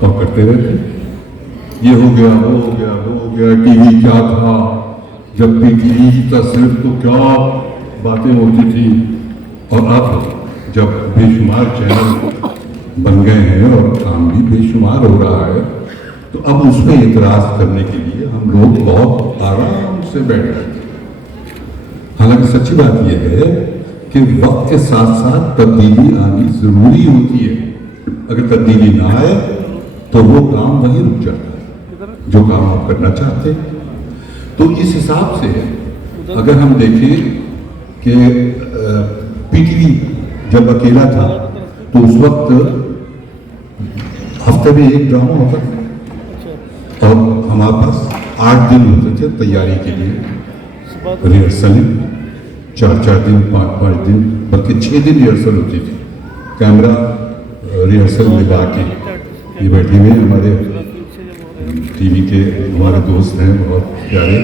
اور کرتے رہتے یہ ہو گیا وہ ہو گیا وہ ہو گیا، ٹی وی کیا تھا، جب بھی ٹی وی تھا صرف تو کیا باتیں ہوتی تھی، اور اب جب بے شمار چینل بن گئے ہیں اور کام بھی بے شمار ہو رہا ہے، تو اب اس پہ اعتراض کرنے کے لیے ہم لوگ بہت آرام سے بیٹھ گئے۔ حالانکہ سچی بات یہ ہے کہ وقت کے ساتھ ساتھ تبدیلی آنی ضروری ہوتی ہے، اگر تبدیلی نہ آئے تو وہ کام وہیں رک جاتا ہے جو کام آپ کرنا چاہتے ہیں۔ تو اس حساب سے اگر ہم دیکھیں کہ پی ٹی وی جب اکیلا تھا تو اس وقت ہفتے میں ایک ڈرامہ ہوتا تھا اور ہمارے پاس 8 دن ہوتے تھے تیاری کے لیے، ریہرسل 4 دن 5 دن بلکہ 6 دن ریہرسل ہوتی تھی، کیمرہ ریہرسل لگا کے۔ یہ بیٹھے ہوئے ہمارے ٹی وی کے ہمارے دوست ہیں بہت پیارے،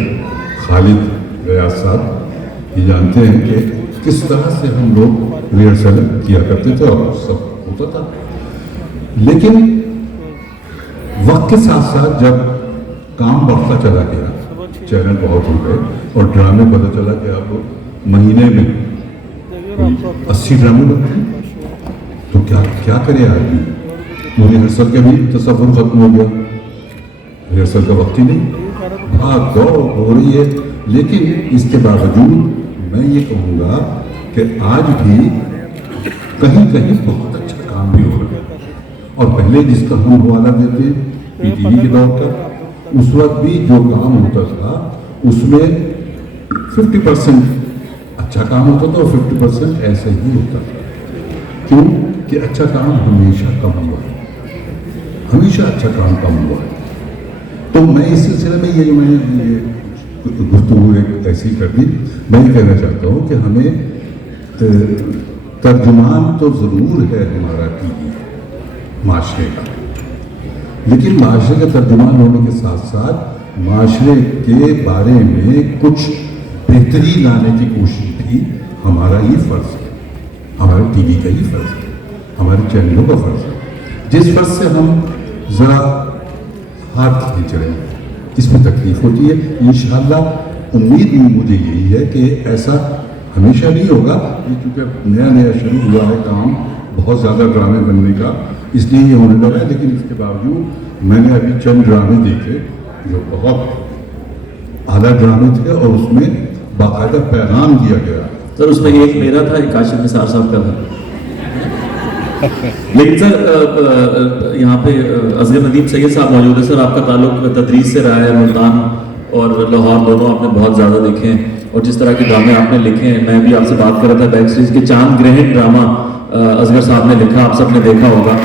خالد ریاض صاحب، یہ جانتے ہیں کہ کس طرح سے ہم لوگ ریہرسل کیا کرتے تھے اور سب ہوتا تھا۔ لیکن وقت کے ساتھ ساتھ جب کام بڑھتا چلا گیا، چینل بہت ہو گئے اور ڈرامے پتہ چلا کہ اب مہینے میں 80 ڈرامے بنتے ہیں، تو کیا کرے آدمی؟ وہ ریہرسل کا بھی تصور ختم ہو گیا، ریہرسل کا وقت ہی نہیں، بھاگ دوڑ ہو رہی ہے۔ لیکن اس کے باوجود میں یہ کہوں گا کہ آج بھی کہیں کہیں بہت اچھا کام بھی ہو رہا ہے، اور پہلے جس کا ہم حوالہ دیتے ہیں پی ٹی وی کے دور کا، اس وقت بھی جو کام ہوتا تھا اس میں 50% اچھا کام ہوتا تھا اور 50% ایسے ہی ہوتا تھا۔ کیوں کہ اچھا کام ہمیشہ کم ہوا ہے، ہمیشہ اچھا کام کم ہوا ہے۔ تو میں اس سلسلے میں یہ گفتگو ایک ایسی کر دی، میں یہ کہنا چاہتا ہوں کہ ہمیں ترجمان تو ضرور ہے ہمارا ٹی وی معاشرے کا، لیکن معاشرے کا ترجمان ہونے کے ساتھ ساتھ معاشرے کے بارے میں کچھ بہتری لانے کی کوشش بھی ہمارا ہی فرض ہے، ہمارے ٹی وی کا ہی فرض ہے، ہمارے چینلوں کا فرض ہے، جس فرض سے ہم ذرا ہاتھ کھینچ رہے ہیں۔ اس میں تکلیف ہوتی ہے، انشاءاللہ امید مجھے یہی ہے کہ ایسا ہمیشہ نہیں ہوگا، یہ کیونکہ نیا شروع ہوا ہے کام بہت زیادہ ڈرامے بننے کا، اس لیے یہ ہونے لگا ہے۔ لیکن اس کے باوجود میں نے ابھی چند ڈرامے دیکھے جو بہت اعلیٰ ڈرامے تھے اور اس میں باقاعدہ پیغام دیا گیا۔ سر اس میں ایک میرا تھا، ایک کاشف نثار صاحب کا تھا۔ لیکن سر یہاں پہ اصغر ندیم سید صاحب موجود ہے۔ سر آپ کا تعلق تدریس سے رہا ہے، ملتان اور لاہور دونوں آپ نے بہت زیادہ دیکھے ہیں، اور جس طرح کے ڈرامے آپ نے لکھے ہیں، میں بھی آپ سے بات کر رہا تھا بیک سٹیج کے چاند گرہن ڈرامہ اصغر صاحب نے لکھا، آپ سب نے دیکھا ہوگا۔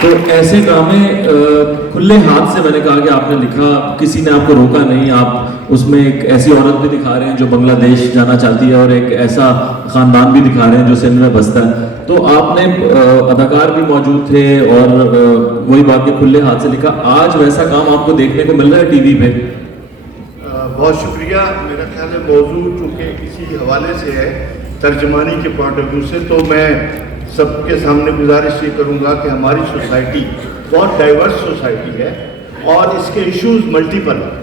تو ایسے ڈرامے کھلے ہاتھ سے میں نے کہا کہ آپ نے لکھا، کسی نے آپ کو روکا نہیں، آپ اس میں ایک ایسی عورت بھی دکھا رہے ہیں جو بنگلہ دیش جانا چاہتی ہے اور ایک ایسا خاندان بھی دکھا رہے ہیں جو سندھ میں بستا ہے۔ تو آپ نے اداکار بھی موجود تھے اور وہی بات کہ کھلے ہاتھ سے لکھا۔ آج ویسا کام آپ کو دیکھنے کو مل رہا ہے ٹی وی پہ؟ بہت شکریہ۔ میرا خیال ہے موضوع چونکہ کسی حوالے سے ہے ترجمانی کے پوائنٹ آف ویو سے، تو میں سب کے سامنے گزارش یہ کروں گا کہ ہماری سوسائٹی بہت ڈائیورس سوسائٹی ہے اور اس کے ایشوز ملٹیپل ہیں،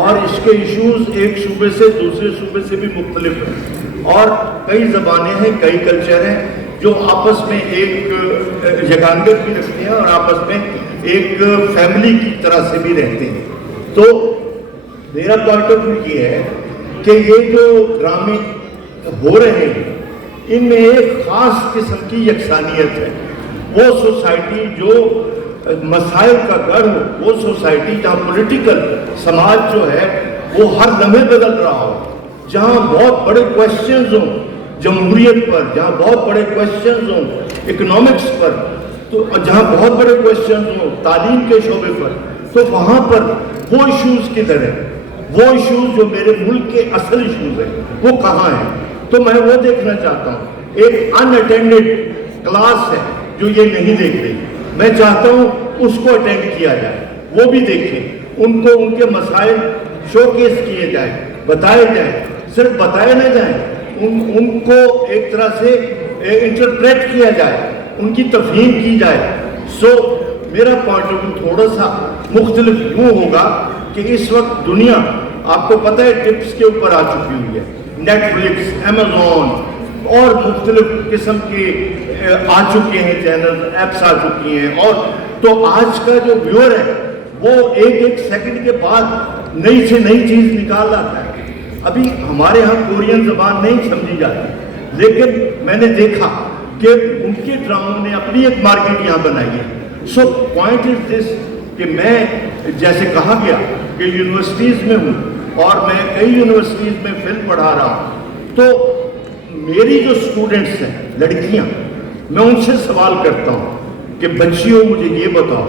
اور اس کے ایشوز ایک صوبے سے دوسرے صوبے سے بھی مختلف ہیں، اور کئی زبانیں ہیں، کئی کلچر ہیں جو آپس میں ایک یگانگت بھی رکھتے ہیں اور آپس میں ایک فیملی کی طرح سے بھی رہتے ہیں۔ تو میرا پوائنٹ آف ویو یہ ہے کہ یہ جو ڈرامے ہو رہے ہیں ان میں ایک خاص قسم کی یکسانیت ہے۔ وہ سوسائٹی جو مسائل کا گڑھ ہو، وہ سوسائٹی جہاں پولیٹیکل سماج جو ہے وہ ہر لمحے بدل رہا ہو، جہاں بہت بڑے کویسچنز ہوں جمہوریت پر، جہاں بہت بڑے کویسچنز ہوں اکنامکس پر، تو جہاں بہت بڑے کویسچنز ہوں تعلیم کے شعبے پر، تو وہاں پر وہ ایشوز کدھر ہیں؟ وہ ایشوز جو میرے ملک کے اصل ایشوز ہیں وہ کہاں ہیں؟ تو میں وہ دیکھنا چاہتا ہوں۔ ایک ان اٹینڈڈ کلاس ہے جو یہ نہیں دیکھ رہی، میں چاہتا ہوں اس کو اٹینڈ کیا جائے، وہ بھی دیکھیں، ان کو ان کے مسائل شو کیس کیے جائیں، بتائے جائیں، صرف بتائے نہ جائیں، ان کو ایک طرح سے انٹرپریٹ کیا جائے، ان کی تفہیم کی جائے، سو میرا پوائنٹ آف ویو تھوڑا سا مختلف یوں ہوگا کہ اس وقت دنیا آپ کو پتہ ہے ٹپس کے اوپر آ چکی ہوئی ہے, نیٹ فلکس, امیزون اور مختلف قسم کے آ چکے ہیں چینل, ایپس آ چکی ہیں, اور تو آج کا جو ویور ہے وہ ایک سیکنڈ کے بعد نئی سے نئی چیز نکال لاتا ہے. ابھی ہمارے ہاں کورین زبان نہیں سمجھی جاتی, لیکن میں نے دیکھا کہ ان کے ڈراموں نے اپنی ایک مارکیٹ یہاں بنائی ہے. سو پوائنٹ از دس کہ میں جیسے کہا گیا کہ یونیورسٹیز میں ہوں اور میں کئی یونیورسٹیز میں فلم پڑھا رہا ہوں, تو میری جو اسٹوڈنٹس ہیں لڑکیاں, میں ان سے سوال کرتا ہوں کہ بچیوں مجھے یہ بتاؤ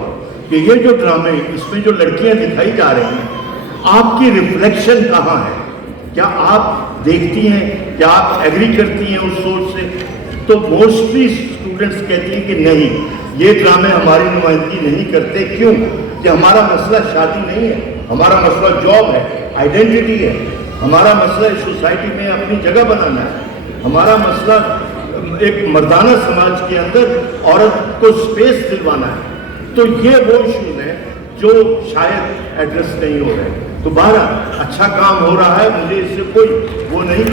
کہ یہ جو ڈرامے اس میں جو لڑکیاں دکھائی جا رہی ہیں آپ کی ریفلیکشن کہاں ہے, کیا آپ دیکھتی ہیں, کیا آپ ایگری کرتی ہیں اس سوچ سے؟ تو موسٹلی اسٹوڈنٹس کہتی ہیں کہ نہیں, یہ ڈرامے ہماری نمائندگی نہیں کرتے. کیوں کہ ہمارا مسئلہ شادی نہیں ہے, ہمارا مسئلہ جاب ہے, آئیڈینٹی ہے, ہمارا مسئلہ سوسائٹی میں اپنی جگہ بنانا ہے, ہمارا مسئلہ ایک مردانہ سماج کے اندر عورت کو سپیس دلوانا ہے. تو یہ وہ ایشوز ہیں جو شاید ایڈریس نہیں ہو رہے. تو بہرحال اچھا کام ہو رہا ہے, مجھے اس سے کوئی وہ نہیں,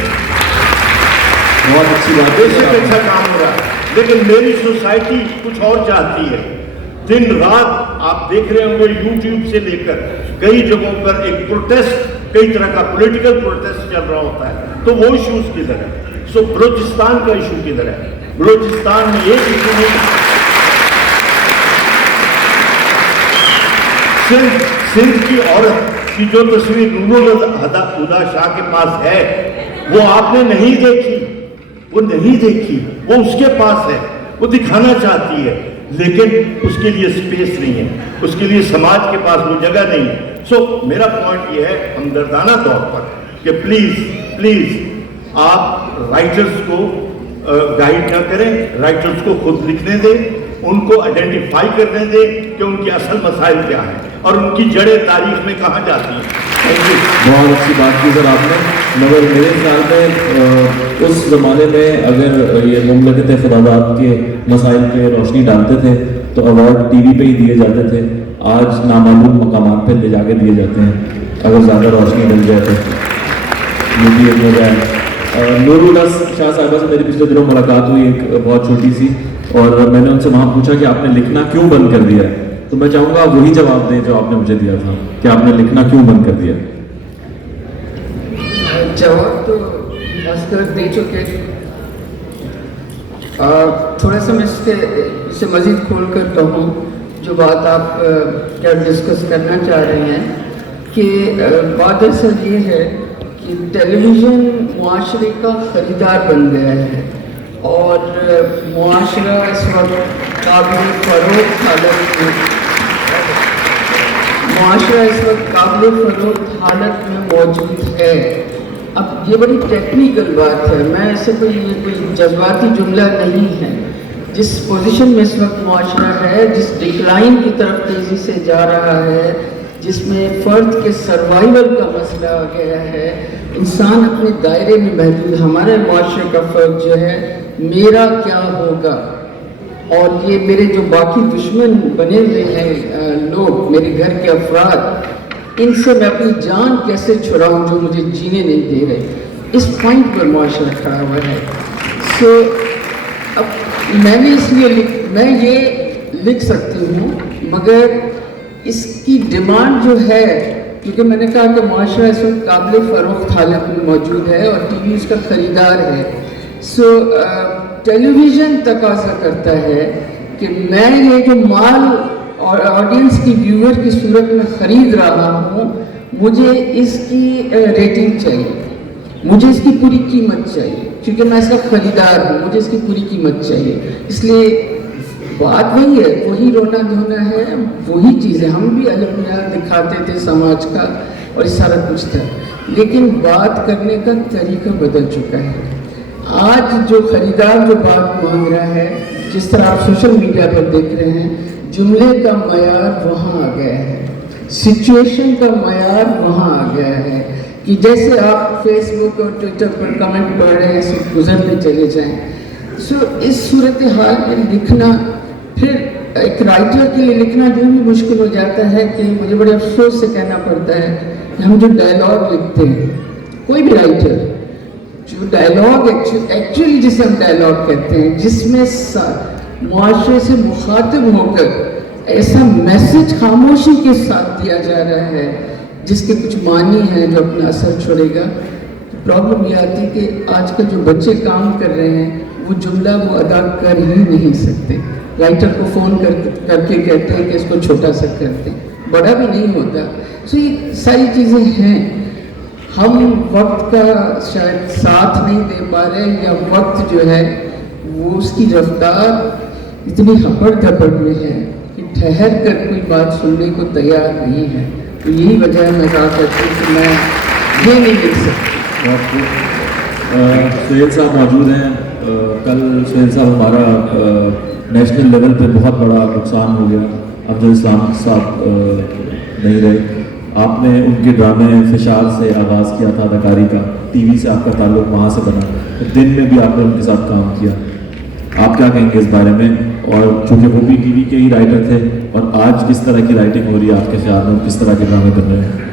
بہت اچھی بات ہے, اچھا کام ہو رہا ہے. لیکن میری سوسائٹی کچھ اور چاہتی ہے. دن رات آپ دیکھ رہے ہوں گے یوٹیوب سے لے کر کئی جگہوں پر ایک پروٹیسٹ, کئی طرح کا پولیٹیکل پروٹیسٹ چل رہا ہوتا ہے. تو وہ ایشوز کدھر ہے؟ سو بلوچستان کا ایشو کدھر ہے؟ بلوچستان میں ایک ایشو نہیں, سندھ کی عورت کی جو تصویر نور الہدیٰ شاہ کے پاس ہے وہ آپ نے نہیں دیکھی, وہ نہیں دیکھی, وہ اس کے پاس ہے, وہ دکھانا چاہتی ہے, لیکن اس کے لیے سپیس نہیں ہے, اس کے لیے سماج کے پاس وہ جگہ نہیں ہے. سو میرا پوائنٹ یہ ہے ہمدردانہ طور پر کہ پلیز آپ رائٹرز کو گائیڈ نہ کریں, رائٹرز کو خود لکھنے دیں, ان کو آئیڈینٹیفائی کرنے دیں کہ ان کے اصل مسائل کیا ہیں اور ان کی جڑیں تاریخ میں کہاں جاتی ہیں. بہت اچھی بات کی سر آپ نے, مگر میرے خیال میں اس زمانے میں اگر یہ مملکت خدادات کے مسائل پہ روشنی ڈالتے تھے تو ایوارڈ ٹی وی پہ ہی دیے جاتے تھے. آج نامعلوم مقامات پہ لے جا کے دیے جاتے ہیں اگر زیادہ روشنی ڈل جائے تو. یہ بھی ایک وجہ ہے. نور الہدیٰ شاہ صاحبہ سے میری پچھلے دنوں ملاقات ہوئی ایک بہت چھوٹی سی, اور میں نے ان سے وہاں پوچھا کہ آپ نے لکھنا کیوں بند کر دیا ہے, تو میں چاہوں گا آپ وہی جواب دیں جو آپ نے مجھے دیا تھا کہ آپ نے لکھنا کیوں بند کر دیا. جواب تو حضرت دے چکے, تھوڑا سا میں اس سے مزید کھول کر کہوں جو بات آپ کیا ڈسکس کرنا چاہ رہے ہیں کہ بات اصل یہ ہے کہ ٹیلی ویژن معاشرے کا خریدار بن گیا ہے اور معاشرہ اس وقت قابل فروخت حالت میں موجود ہے. اب یہ بڑی ٹیکنیکل بات ہے, میں ایسے کوئی جذباتی جملہ نہیں ہے. جس پوزیشن میں اس وقت معاشرہ ہے, جس ڈکلائن کی طرف تیزی سے جا رہا ہے, جس میں فرد کے سروائیول کا مسئلہ آ گیا ہے, انسان اپنے دائرے میں محدود, ہمارے معاشرے کا فرد جو ہے میرا کیا ہوگا, اور یہ میرے جو باقی دشمن بنے ہوئے ہیں لوگ, میرے گھر کے افراد, ان سے میں اپنی جان کیسے چھڑاؤں جو مجھے جینے نہیں دے رہے, اس پوائنٹ پر معاشرہ کھڑا ہوا ہے. سو اب میں نے اس لیے میں یہ لکھ سکتی ہوں, مگر اس کی ڈیمانڈ جو ہے, کیونکہ میں نے کہا کہ معاشرہ اس وقت قابل فروخت حالت میں موجود ہے اور ٹی وی اس کا خریدار ہے. سو ٹیلی ویژن تقاضا کرتا ہے کہ میں یہ جو مال اور آڈینس کی ویور کی صورت میں خرید رہا ہوں, مجھے اس کی ریٹنگ چاہیے, مجھے اس کی پوری قیمت چاہیے, کیونکہ میں اس کا خریدار ہوں, مجھے اس کی پوری قیمت چاہیے. اس لیے بات وہی ہے, وہی رونا دھونا ہے, وہی چیزیں ہم بھی المیہ دکھاتے تھے سماج کا اور یہ سارا کچھ تھا, لیکن بات کرنے کا طریقہ بدل چکا ہے. آج جو خریدار جو بات مانگ رہا ہے, جس طرح آپ سوشل میڈیا پر دیکھ رہے ہیں, جملے کا معیار وہاں آ گیا ہے, سچویشن کا معیار وہاں آ گیا ہے کہ جیسے آپ فیس بک اور ٹویٹر پر کمنٹ پڑھ رہے ہیں, سب گزرتے چلے جائیں. سو اس صورتحال میں لکھنا پھر ایک رائٹر کے لیے لکھنا جو بھی مشکل ہو جاتا ہے کہ مجھے بڑے افسوس سے کہنا پڑتا ہے کہ ہم جو ڈائلاگ لکھتے ہیں، کوئی بھی رائٹر جو ڈائلاگ ایکچولی جسے ہم ڈائلاگ کہتے ہیں، جس میں معاشرے سے مخاطب ہو کر ایسا میسج خاموشی کے ساتھ دیا جا رہا ہے جس کے کچھ معنی ہیں جو اپنا اثر چھوڑے گا، پرابلم یہ آتی کہ آج کل جو بچے کام کر رہے ہیں وہ جملہ وہ ادا کر ہی نہیں سکتے، رائٹر کو فون کر کے کہتے ہیں کہ اس کو چھوٹا سا کرتے ہیں، بڑا بھی نہیں ہوتا۔ سو یہ ساری چیزیں ہیں، ہم وقت کا شاید ساتھ نہیں دے پا رہے، یا وقت جو ہے وہ اس کی رفتار اتنی ہپڑ دھپڑ میں ہے کہ ٹھہر کر کوئی بات سننے کو تیار نہیں ہے۔ تو یہی وجہ ہے میں کہا کرتی ہوں کہ میں یہ نہیں لکھ سکتی۔ سہیل صاحب موجود ہیں، کل سہیل صاحب ہمارا نیشنل لیول پہ بہت بڑا نقصان ہو گیا، افضل اسلام صاحب نہیں رہے۔ آپ نے ان کے ڈرامے فشار سے آغاز کیا تھا اداکاری کا، ٹی وی سے آپ کا تعلق وہاں سے بنا، دن میں بھی آپ نے ان کے ساتھ کام کیا، آپ کیا کہیں گے اس بارے میں؟ اور چونکہ وہ بھی ٹی وی کے ہی رائٹر تھے، اور آج کس طرح کی رائٹنگ ہو رہی ہے آپ کے خیال میں، کس طرح کے ڈرامے بن رہے ہیں؟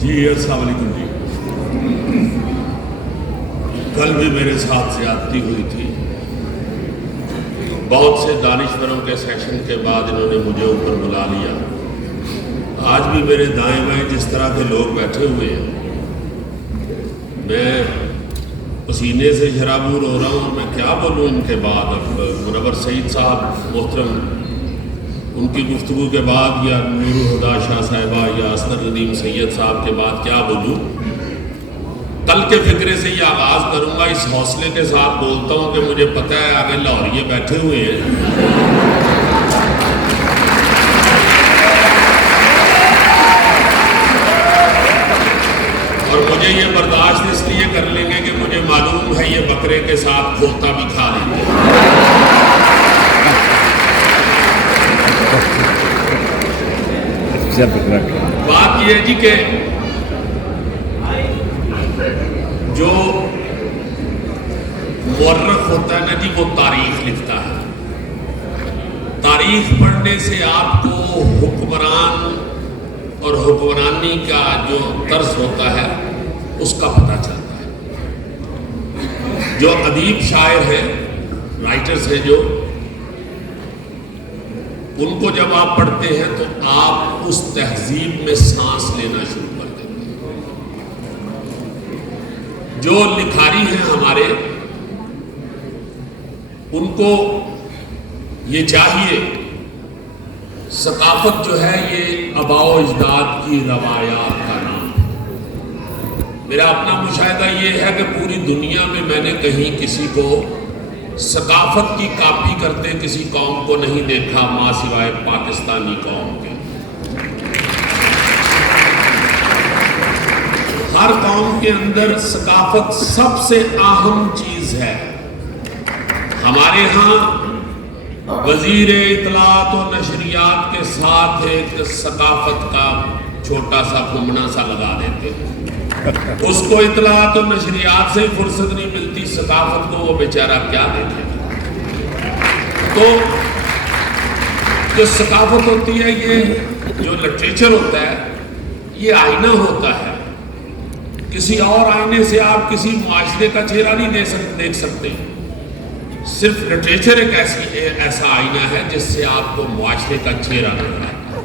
جی السلام علیکم جی۔ کل بھی میرے ساتھ زیادتی ہوئی تھی، بہت سے دانشوروں کے سیشن کے بعد انہوں نے مجھے اوپر بلا لیا۔ آج بھی میرے دائیں بائیں جس طرح کے لوگ بیٹھے ہوئے ہیں، میں پسینے سے شرابور ہو رہا ہوں، اور میں کیا بولوں ان کے بعد۔ اب منور سعید صاحب محترم، ان کی گفتگو کے بعد، یا نور الہدیٰ شاہ صاحبہ، یا اسد ندیم سید صاحب کے بعد کیا بولوں؟ کل کے فکرے سے یہ آغاز کروں گا، اس حوصلے کے ساتھ بولتا ہوں کہ مجھے پتہ ہے آگے لاہوریے بیٹھے ہوئے ہیں، اور مجھے یہ برداشت اس لیے کر لیں گے کہ مجھے معلوم ہے یہ بکرے کے ساتھ کھوتا بھی کھا لیں گے۔ بات یہ ہے جی کہ جو مورخ ہوتا ہے نا جی، وہ تاریخ لکھتا ہے۔ تاریخ پڑھنے سے آپ کو حکمران اور حکمرانی کا جو طرز ہوتا ہے اس کا پتہ چلتا ہے۔ جو ادیب شاعر ہیں، رائٹرز ہیں، جو ان کو جب آپ پڑھتے ہیں تو آپ اس تہذیب میں سانس لینا شروع کر دیتے ہیں۔ جو لکھاری ہیں ہمارے، ان کو یہ چاہیے، ثقافت جو ہے یہ آباء و اجداد کی روایات کا نام ہے۔ میرا اپنا مشاہدہ یہ ہے کہ پوری دنیا میں نے کہیں کسی کو ثقافت کی کاپی کرتے کسی قوم کو نہیں دیکھا، ماں سوائے پاکستانی قوم کے۔ ہر قوم کے اندر ثقافت سب سے اہم چیز ہے۔ ہمارے ہاں وزیر اطلاعات و نشریات کے ساتھ ایک ثقافت کا چھوٹا سا گھمنا سا لگا دیتے ہیں، اس کو اطلاعات و نشریات سے ہی فرصت نہیں ملتی، ثقافت کو وہ بیچارہ کیا دیکھے گا۔ تو جو ثقافت ہوتی ہے، یہ جو لٹریچر ہوتا ہے، یہ آئینہ ہوتا ہے۔ کسی اور آئینے سے آپ کسی معاشرے کا چہرہ نہیں دیکھ سکتے، صرف لٹریچر ایک ایسا آئینہ ہے جس سے آپ کو معاشرے کا چہرہ نظر آتا ہے۔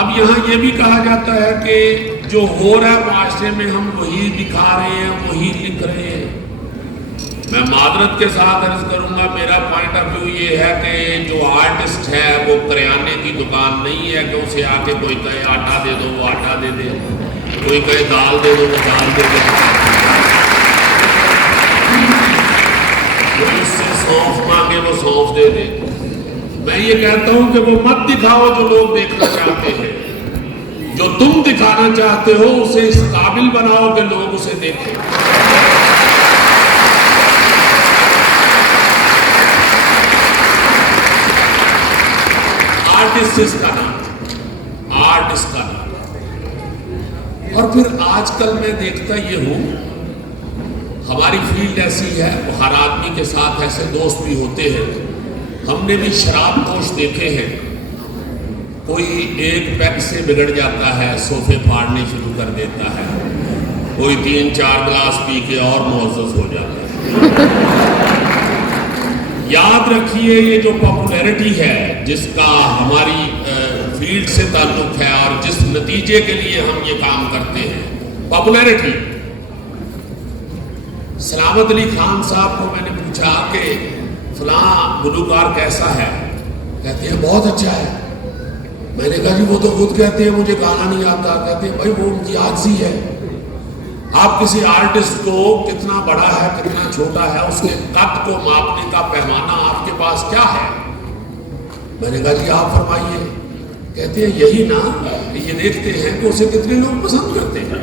اب یہاں یہ بھی کہا جاتا ہے کہ جو ہو رہا ہے معاشرے میں ہم وہی دکھا رہے ہیں، وہی لکھ رہے ہیں۔ میں معذرت کے ساتھ عرض کروں گا، میرا پوائنٹ آف ویو یہ ہے کہ جو آرٹسٹ ہے وہ کریانے کی دکان نہیں ہے کہ اسے آ کے کوئی کہے آٹا دے دو وہ آٹا دے دے، کوئی کہے دال دے دو وہ دال دے دے، کوئی اس سے سونف مانگے وہ سونف دے دے۔ میں یہ کہتا ہوں کہ وہ مت دکھاؤ جو لوگ دیکھنا چاہتے ہیں، جو تم دکھانا چاہتے ہو اسے اس قابل بناؤ کہ لوگ اسے دیکھیں۔ آرٹسٹ کا نام، آرٹ اس کا نام۔ اور پھر آج کل میں دیکھتا یہ ہوں، ہماری فیلڈ ایسی ہے، ہر آدمی کے ساتھ ایسے دوست بھی ہوتے ہیں، ہم نے بھی شراب نوش دیکھے ہیں، کوئی ایک پیگ سے بگڑ جاتا ہے، صوفے پھاڑنے شروع کر دیتا ہے، کوئی 3-4 گلاس پی کے اور معزز ہو جاتا ہے۔ یاد رکھیے یہ جو پاپولیرٹی ہے جس کا ہماری فیلڈ سے تعلق ہے اور جس نتیجے کے لیے ہم یہ کام کرتے ہیں، پاپولیرٹی۔ سلامت علی خان صاحب کو میں نے پوچھا کہ فلاں گلوکار کیسا ہے، کہتے ہیں بہت اچھا ہے۔ میں نے کہا جی وہ تو خود کہتے ہیں مجھے گانا نہیں آتا، کہتے ہیں بھائی وہ ان کی عاجزی ہے۔ آپ کسی آرٹسٹ کو کتنا بڑا ہے کتنا چھوٹا ہے اس کے قد کو ماپنے کا پیمانہ آپ کے پاس کیا ہے؟ میں نے کہا جی آپ فرمائیے، کہتے ہیں یہی نا، یہ دیکھتے ہیں کہ اسے کتنے لوگ پسند کرتے ہیں۔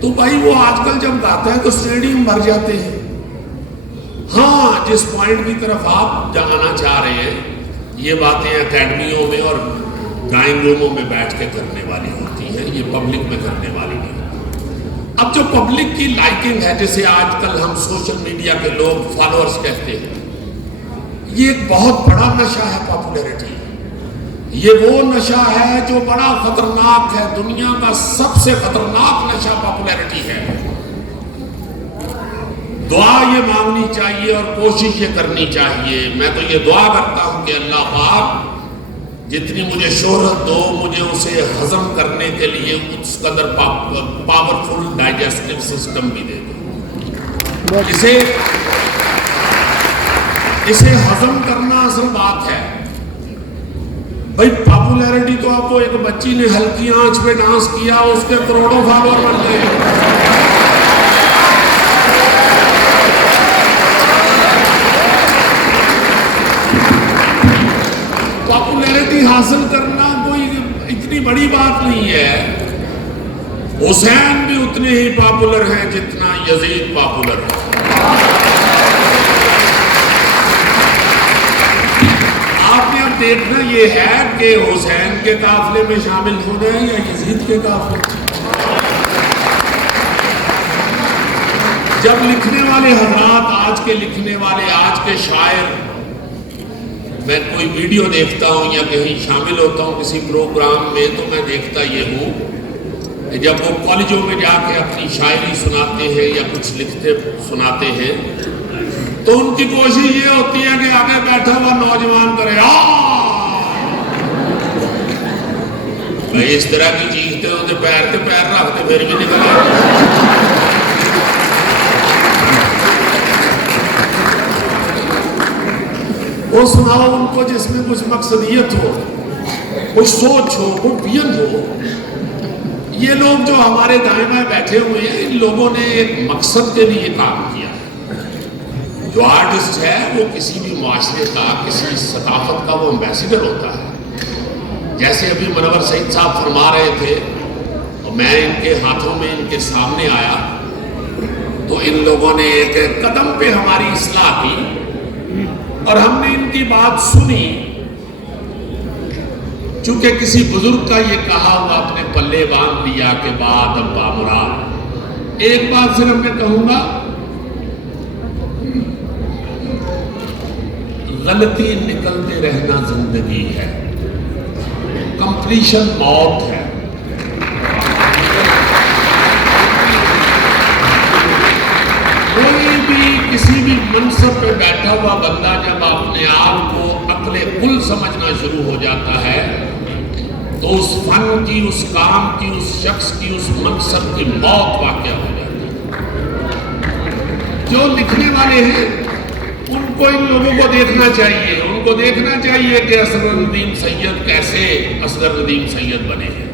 تو بھائی وہ آج کل جب گاتا ہے تو اسٹیڈیم بھر جاتے ہیں۔ ہاں جس پوائنٹ کی طرف آپ جانا چاہ رہے ہیں، یہ باتیں اکیڈمیوں میں اور ڈرائنگ روموں میں بیٹھ کے کرنے والی ہوتی ہیں، یہ پبلک میں کرنے والی نہیں۔ اب جو پبلک کی لائکنگ ہے، جسے آج کل ہم سوشل میڈیا کے لوگ فالوورز کہتے ہیں، یہ ایک بہت بڑا نشہ ہے پاپولیرٹی۔ یہ وہ نشہ ہے جو بڑا خطرناک ہے، دنیا کا سب سے خطرناک نشہ پاپولیرٹی ہے۔ دعا یہ مانگنی چاہیے اور کوشش یہ کرنی چاہیے، میں تو یہ دعا کرتا ہوں کہ اللہ پاک جتنی مجھے شہرت دو، مجھے اسے ہضم کرنے کے لیے اس قدر پاورفل ڈائجسٹو سسٹم بھی دے دو۔ اسے ہضم کرنا اصل بات ہے۔ بھائی پاپولیرٹی تو آپ کو ایک بچی نے ہلکی آنچ پہ ڈانس کیا، اس کے کروڑوں فالوور بن گئے۔ پاپولیرٹی حاصل کرنا کوئی اتنی بڑی بات نہیں ہے۔ حسین بھی اتنے ہی پاپولر ہیں جتنا یزید پاپولر ہے۔ آپ نے اب دیکھنا یہ ہے کہ حسین کے قافلے میں شامل ہونا ہے یا یزید کے قافلے میں۔ جب لکھنے والے حضرات، آج کے لکھنے والے، آج کے شاعر، میں کوئی ویڈیو دیکھتا ہوں یا کہیں شامل ہوتا ہوں کسی پروگرام میں، تو میں دیکھتا یہ ہوں کہ جب وہ کالجوں میں جا کے اپنی شاعری سناتے ہیں یا کچھ لکھتے سناتے ہیں تو ان کی کوشش یہ ہوتی ہے کہ آگے بیٹھا ہوا نوجوان کرے بھائی اس طرح کی چیزیں ہوتے پیر کے پیر رکھتے پھر بھی نکل آتے۔ وہ سناؤ ان کو جس میں کچھ مقصدیت ہو، کچھ سوچ ہو، کچھ ویژن ہو۔ یہ لوگ جو ہمارے دائیں بائیں بیٹھے ہوئے ہیں، ان لوگوں نے ایک مقصد کے لیے کام کیا ہے۔ جو آرٹسٹ ہے وہ کسی بھی معاشرے کا، کسی ثقافت کا وہ ایمبیسیڈر ہوتا ہے۔ جیسے ابھی منور سعید صاحب فرما رہے تھے اور میں ان کے ہاتھوں میں ان کے سامنے آیا تو ان لوگوں نے ایک ایک قدم پہ ہماری اصلاح کی اور ہم نے ان کی بات سنی۔ چونکہ کسی بزرگ کا یہ کہا ہوا اپنے پلے باندھ لیا کہ بعد ابا مراد، ایک بات صرف میں کہوں گا، غلطی نکلتے رہنا زندگی ہے، کمپلیشن موت ہے۔ کوئی بھی کسی بھی منصب پہ بیٹھا ہوا بندہ جب اپنے آپ کو عقل کل سمجھنا شروع ہو جاتا ہے تو اس فن کی، اس کام کی، اس شخص کی، اس منصب کی موت واقع ہو جاتی ہے۔ جو لکھنے والے ہیں ان کو ان لوگوں کو دیکھنا چاہیے، ان کو دیکھنا چاہیے کہ اصغر ندیم سید کیسے اصغر ندیم سید بنے ہیں۔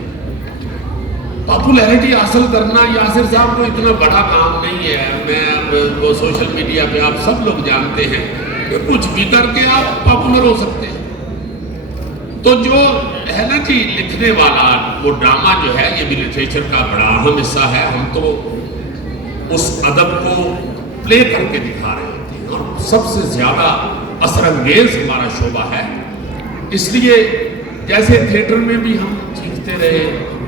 پاپولیرٹی حاصل کرنا یاسر صاحب کو اتنا بڑا کام نہیں ہے۔ میں سوشل میڈیا پہ آپ سب لوگ جانتے ہیں کہ کچھ بھی کر کے آپ پاپولر ہو سکتے ہیں۔ تو جو ہے نا جی لکھنے والا وہ ڈرامہ جو ہے یہ بھی لٹریچر کا بڑا اہم حصہ ہے۔ ہم تو اس ادب کو پلے کر کے دکھا رہے ہوتے ہیں اور سب سے زیادہ اثر انگیز ہمارا شعبہ ہے۔ اس لیے جیسے تھیٹر میں بھی ہم سیکھتے رہے،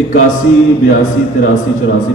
81, 82, 83, 84,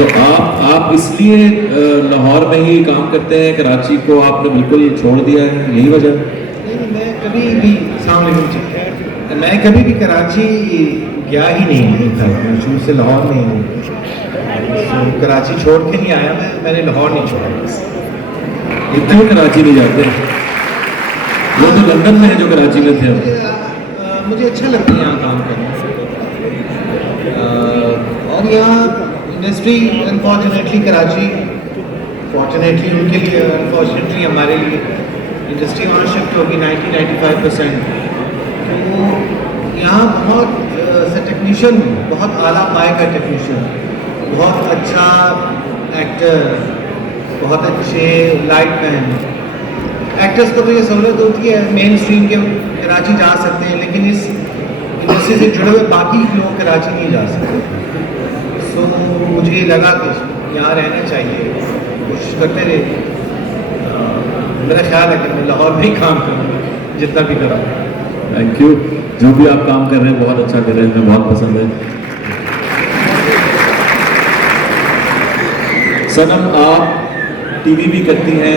تو آپ اس لیے لاہور میں ہی کام کرتے ہیں, کراچی کو آپ نے بالکل چھوڑ دیا ہے, یہی وجہ؟ نہیں, میں کبھی بھی, السلام علیکم جی, میں کبھی بھی کراچی گیا ہی نہیں تھا, میں شروع سے لاہور میں ہوں. کراچی چھوڑ کے نہیں آیا میں نے لاہور نہیں چھوڑا. کیوں کراچی نہیں جاتے؟ وہ تو لندن میں ہے جو کراچی میں تھے. مجھے اچھا لگتا ہے یہاں کام کرنا, اور یہاں انڈسٹری انفارچونیٹلی کراچی, فارچونیٹلی ان کے لیے, انفارچونیٹلی ہمارے لیے انڈسٹری وہاں شفٹ ہوگی 90-95%. تو یہاں بہت سے ٹیکنیشین, بہت اعلیٰ پائے کا ٹیکنیشین, بہت اچھا ایکٹر, بہت اچھے لائٹ مین. ایکٹرس کو تو یہ سہولت ہوتی ہے مین اسٹریم کے کراچی جا سکتے ہیں, لیکن اس انڈسٹری سے جڑے ہوئے باقی لوگ کراچی نہیں جا سکتے. سو مجھے لگا کہ یہاں رہنا چاہیے, کوشش کرتے رہے. میرا خیال ہے کہ میں لاہور میں ہی کام کروں جتنا بھی کرا. Thank you. جو بھی آپ کام کر رہے ہیں بہت اچھا کر رہے ہیں, ہمیں بہت پسند ہے. صنم, آپ ٹی وی بھی کرتی ہیں,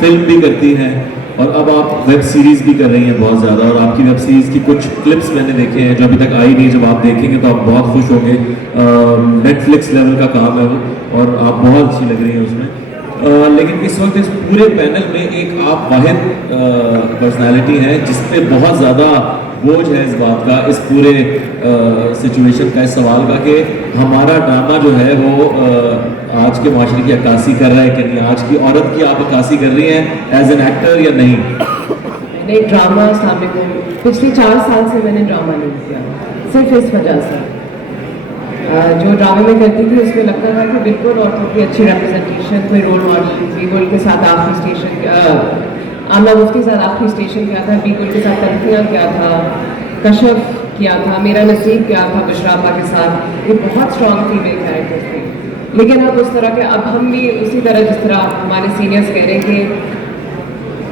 فلم بھی کرتی ہیں, اور اب آپ ویب سیریز بھی کر رہی ہیں بہت زیادہ, اور آپ کی ویب سیریز کی کچھ کلپس میں نے دیکھے ہیں جو ابھی تک آئی نہیں. جب آپ دیکھیں گے تو آپ بہت خوش ہوں گے. نیٹ فلکس لیول کا کام ہے وہ, اور آپ بہت اچھی لگ رہی ہیں اس میں. لیکن اس وقت اس پورے پینل میں ایک آپ واحد پرسنالٹی ہیں جس پہ بہت زیادہ بوجھ ہے اس بات کا, اس پورے سچویشن کا, اس سوال کا کہ ہمارا ڈرامہ جو ہے وہ آج کے معاشرے کی عکاسی کر رہا ہے کہ نہیں, آج کی عورت کی آپ عکاسی کر رہی ہیں ایز این ایکٹر یا نہیں؟ میں نے ڈرامہ سامنے کو پچھلے 4 سال سے میں نے ڈرامہ نہیں کیا, صرف اس وجہ سے. جو ڈرامے میں کرتی تھی اس میں لگتا تھا کہ بالکل عورتوں کی اچھی ریپرزنٹیشن, کوئی رول ماڈل. بی گل کے ساتھ آخری اسٹیشن, آمنہ مفتی کے ساتھ آخری اسٹیشن کیا تھا, بی گل کے ساتھ تلفیاں کیا تھا, کشف کیا تھا, میرا نصیب کیا تھا بشرا آپا کے ساتھ. یہ بہت اسٹرانگ فیمیل کیریکٹر تھے. لیکن اب اس طرح کے, اب ہم بھی اسی طرح جس طرح ہمارے سینئرس کہہ رہے ہیں کہ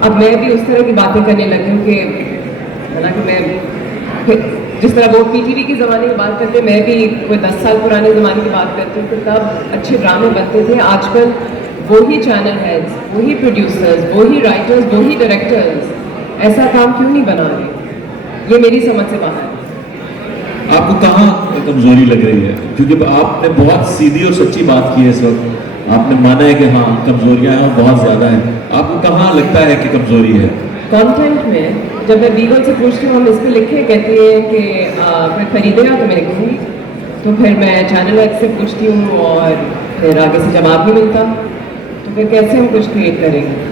اب میں بھی اس طرح کی باتیں کرنے لگی ہوں کہ حالانکہ میں جس طرح وہ پی ٹی وی کے زمانے کی بات کرتے, میں بھی کوئی 10 سال پرانے زمانے کی بات کرتی ہوں کہ تب اچھے ڈرامے بنتے تھے. آج کل وہی چینل ہیڈز, وہی پروڈیوسرز, وہی رائٹرز, وہی ڈائریکٹرز ایسا کام کیوں نہیں بنا رہے؟ یہ میری سمجھ سے باہر ہے. آپ کو کہاں کمزوری لگ رہی ہے؟ کیونکہ آپ نے بہت سیدھی اور سچی بات کی ہے اس وقت, آپ نے مانا ہے کہ ہاں کمزوریاں ہیں اور بہت زیادہ ہیں. آپ کو کہاں لگتا ہے کہ کمزوری ہے؟ کانٹینٹ میں. جب میں بیگل سے پوچھتی ہوں ہم اس پہ لکھیں, کہتی ہے کہ کوئی خریدے گا تو میں لکھوں گی. تو پھر میں چینل وائز سے پوچھتی ہوں اور پھر آگے سے جواب نہیں ملتا, تو پھر کیسے ہم کچھ کریٹ کریں گے؟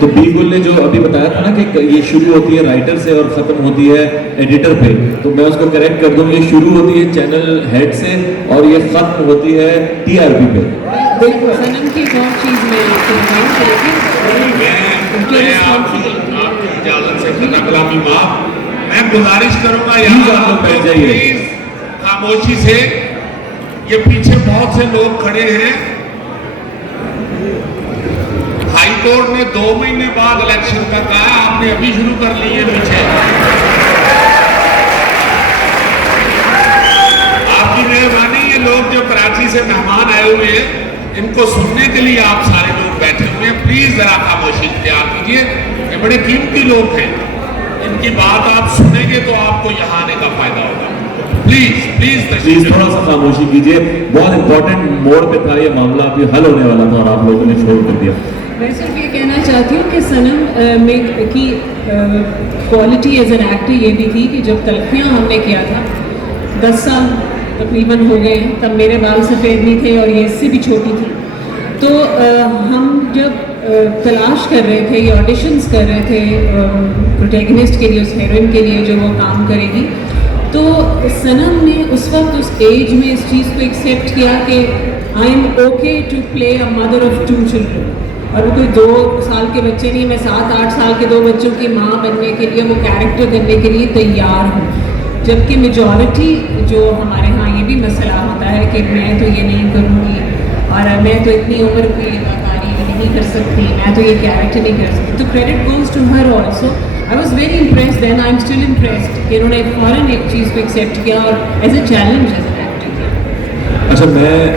تو بیگل نے جو ابھی بتایا تھا نا کہ یہ شروع ہوتی ہے رائٹر سے اور ختم ہوتی ہے ایڈیٹر پہ, تو میں اس کو کریکٹ کر دوں, یہ شروع ہوتی ہے چینل ہیڈ سے اور یہ ختم ہوتی ہے ٹی آر پی پہ. بالکل. صنم کی ایک اور چیز میں آپ کو بتاؤں میں آپ کی اجازت سے خطا کلامی معاف, میں گزارش کروں گا یہاں بیٹھ جائیے پلیز خاموشی سے. یہ پیچھے بہت سے لوگ کھڑے ہیں. ہائی کورٹ نے 2 مہینے بعد الیکشن کا کہا ہے, آپ نے ابھی شروع کر لی ہے پیچھے. آپ کی مہربانی, یہ لوگ جو کراچی سے مہمان آئے ہوئے ہیں ان کو سننے کے لیے آپ سارے لوگ بیٹھے ہوئے ہیں, پلیز ذرا خاموشی اختیار کیجیے. یہ بڑے قیمتی لوگ ہیں, ان کی بات آپ سنیں گے تو آپ کو یہاں آنے کا فائدہ ہوگا. پلیز تھوڑا سا خاموشی کیجیے. بہت امپورٹنٹ موڑ پہ تھا یہ معاملہ, ابھی حل ہونے والا تھا اور آپ لوگوں نے چھوڑ کر دیا. میں صرف یہ کہنا چاہتی ہوں کہ صنم میں کی کوالٹی ایز این ایکٹر یہ بھی تھی کہ جب تلفیاں ہم نے کیا تھا 10 سال تقریباً ہو گئے ہیں, تب میرے بال سفید نہیں تھے اور یہ اس سے بھی چھوٹی تھی. تو ہم جب تلاش کر رہے تھے, یہ آڈیشنز کر رہے تھے پروٹیگنسٹ کے لیے, اس ہیروئن کے لیے جو وہ کام کرے گی, تو صنم نے اس وقت اس ایج میں اس چیز کو ایکسیپٹ کیا کہ I am okay to play a mother of 2 children. اور وہ کوئی 2 سال کے بچے نہیں, میں 7-8 سال کے 2 بچوں کی ماں بننے کے لیے, وہ کیریکٹر کرنے کے لیے تیار ہوں. جبکہ میجورٹی جو ہمارے ہاں یہ بھی مسئلہ ہوتا ہے کہ میں تو یہ نہیں کروں گی, اور میں تو اتنی عمر کی اداکاری نہیں کر سکتی, میں تو یہ کیریکٹر نہیں کر سکتی. تو credit goes to her also. I was very impressed then, I am still impressed کہ انہوں نے فوراً ایک چیز کو ایکسیپٹ کیا اور as a challenge as an actor کیا. اچھا, میں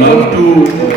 love to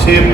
6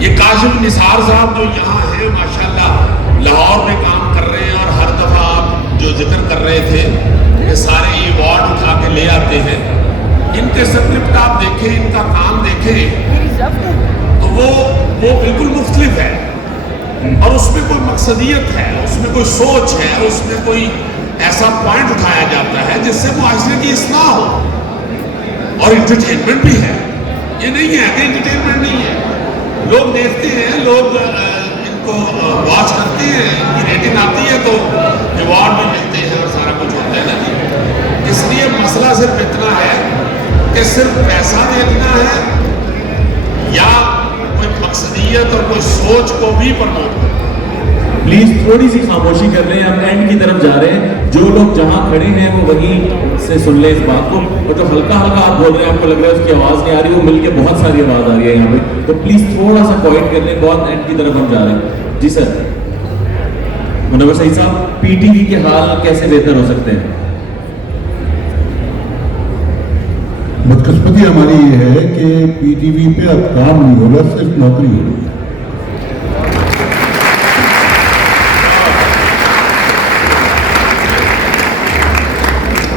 یہ کاشف نثار صاحب جو یہاں ہیں ماشاءاللہ لاہور میں کام کر رہے ہیں، اور ہر دفعہ آپ جو ذکر کر رہے تھے کہ سارے ایوارڈ اٹھا کے لے آتے ہیں، ان کے سکرپٹ آپ دیکھیں، ان کا کام دیکھیں تو وہ بالکل مختلف ہے، اور اس میں کوئی مقصدیت ہے، اس میں کوئی سوچ ہے، اس میں کوئی ایسا پوائنٹ اٹھایا جاتا ہے جس سے معاشرے کی اصلاح ہو، اور انٹرٹینمنٹ بھی ہے۔ یہ نہیں ہے کہ انٹرٹینمنٹ نہیں ہے، لوگ دیکھتے ہیں، لوگ ان کو واچ کرتے ہیں، ان کی ریٹنگ آتی ہے تو ایوارڈ بھی ملتے ہیں اور سارا کچھ ہوتا ہے نا جی۔ اس لیے مسئلہ صرف اتنا ہے کہ صرف پیسہ دیکھنا ہے یا کوئی مقصدیت اور کوئی سوچ کو بھی پروموٹ کرنا۔ پلیز تھوڑی سی خاموشی کر لیں، ہم اینڈ کی طرف جا رہے ہیں، جو لوگ جہاں کھڑے ہیں وہ وہیں سے سن لیں اس بات کو، اور جو ہلکا ہلکا آپ بول رہے ہیں آپ کو لگ رہا ہے اس کی آواز نہیں آ رہی، وہ مل کے بہت ساری آواز آ رہی ہے یہاں پہ، تو پلیز تھوڑا سا کوائٹ کر لیں، بہت اینڈ کی طرف ہم جا رہے ہیں۔ جی سر، منور سعید صاحب، پی ٹی وی کے حال کیسے بہتر ہو سکتے ہیں؟ بدقسمتی ہماری یہ ہے کہ پی ٹی وی پہ اب کام نہیں ہو رہا، صرف نوکری ہو رہی ہے۔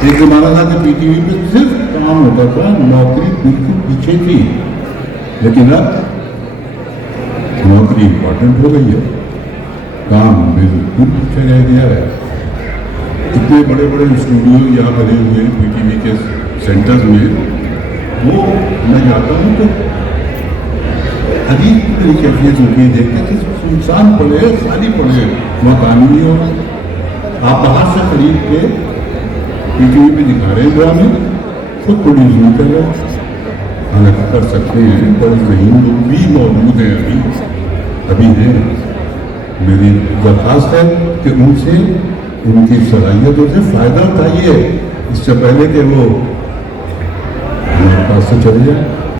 ایک زمانہ تھا کہ پی ٹی وی پہ صرف کام ہوتا تھا، نوکری بالکل پیچھے تھی، لیکن اب نوکری امپورٹنٹ ہو گئی ہے، کام بالکل پیچھے رہ گیا ہے۔ اتنے بڑے بڑے اسٹوڈیو یہاں بنے ہوئے ہیں پی ٹی وی کے سینٹرز میں، وہ میں جاتا ہوں تو عجیب طریقے کیفیت ہوتی ہے، دیکھتے کہ سنسان پڑے، خالی پڑے، وہاں کام نہیں ہو رہا۔ آپ باہر سے خرید کے پی ٹی وی پہ دکھا رہے ہیں ڈرامے، خود پروڈیوس نہیں کر رہے، حالانکہ کر سکتے ہیں، بڑے ذہین لوگ بھی موجود ہیں، ابھی ہیں۔ میری درخواست ہے کہ ان سے، ان کی صلاحیتوں سے فائدہ اٹھائیے، اس سے پہلے کہ وہ ہمارے پاس سے چلے جائیں۔